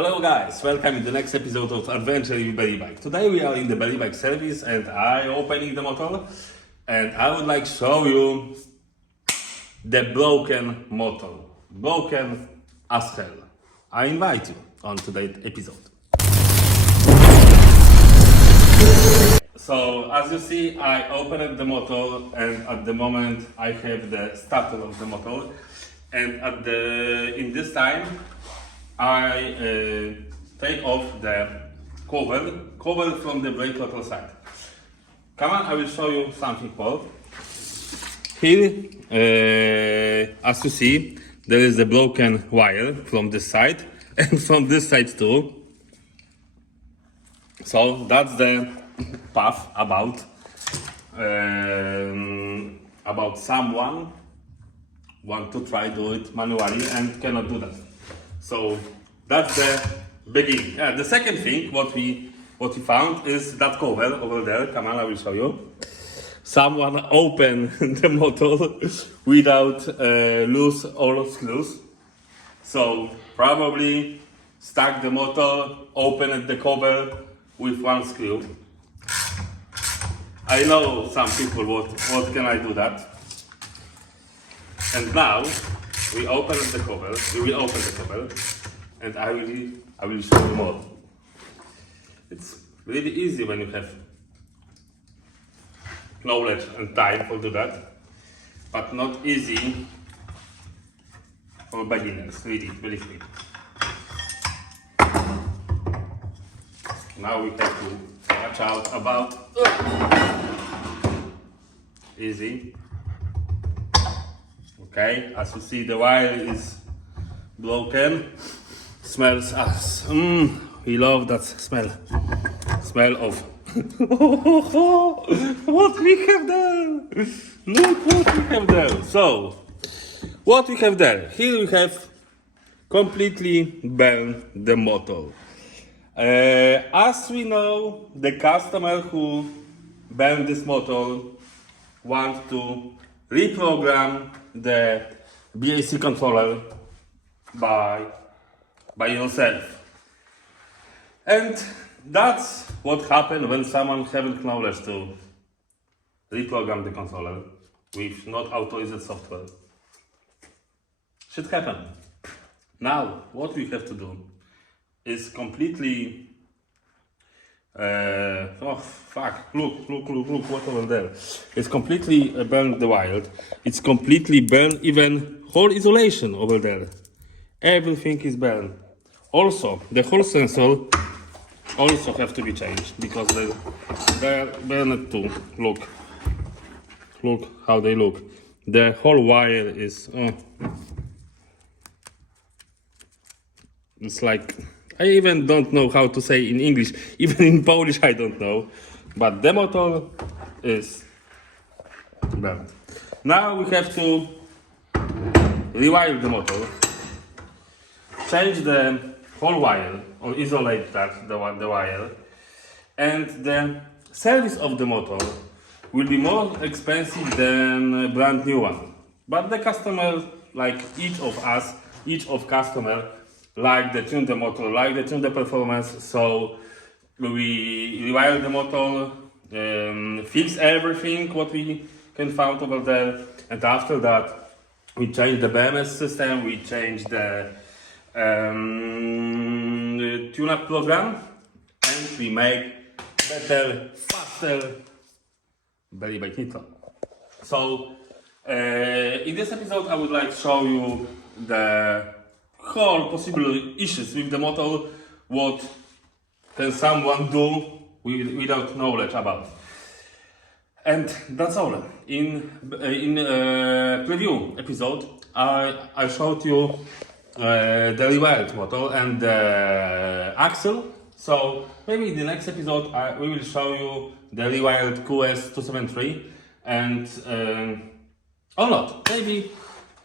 Hello guys, welcome in the next episode of Adventure in Belly Bike. Today we are in the Belly Bike service and I opening the motor and I would like to show you the broken motor. Broken as hell. I invite you on today's episode. So as you see, I opened the motor and at the moment I have the starter of the motor and in this time I take off the cover from the brake rotor side. Come on, I will show you something more. Here, as you see, there is a broken wire from this side and from this side too. So that's the path about someone want to try do it manually and cannot do that. So that's the beginning. The second thing what we found is that cover over there. Come on, I will show you. Someone opened the motor without loose all screws. So probably stuck the motor, opened the cover with one screw. I know some people what can I do that. And now we open the cover. We will open the cover, and I will show you more. It's really easy when you have knowledge and time to do that, but not easy for beginners. Really quick. Now we have to watch out about easy. Okay, as you see, the wire is broken. Smells us. We love that smell. Smell of what we have there. Look what we have there. So, what we have there? Here we have completely burned the motor. As we know, the customer who burned this motor wants to reprogram the BAC controller by yourself. And that's what happened when someone haven't knowledge to reprogram the controller with not authorized software. Should happen. Now, what we have to do is completely look what over there. It's completely burned the wire. It's completely burned even whole isolation over there. Everything is burned. Also, the whole sensor also have to be changed because they're burned too. Look how they look. The whole wire is it's like, I even don't know how to say in English. Even in Polish I don't know. But the motor is burned. Now we have to rewire the motor, change the whole wire or isolate the wire, and the service of the motor will be more expensive than a brand new one. But the customer, like each of customer, like the tune the motor, like the tune the performance. So we rewire the motor, fix everything what we can find over there, and after that we change the BMS system, we change the tune-up program, and we make better, faster belly bike nitro. So in this episode I would like to show you the whole possible issues with the motor, what can someone do without knowledge about. And that's all. In preview episode, I showed you the rewired motor and the axle. So maybe in the next episode we will show you the rewired QS205 and or not. Maybe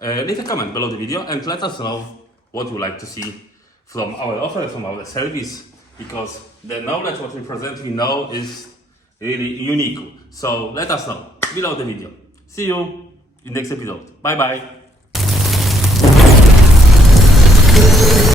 leave a comment below the video and let us know what you like to see from our offer, from our service, because the knowledge what we present we know is really unique. So let us know below the video. See you in the next episode. Bye bye.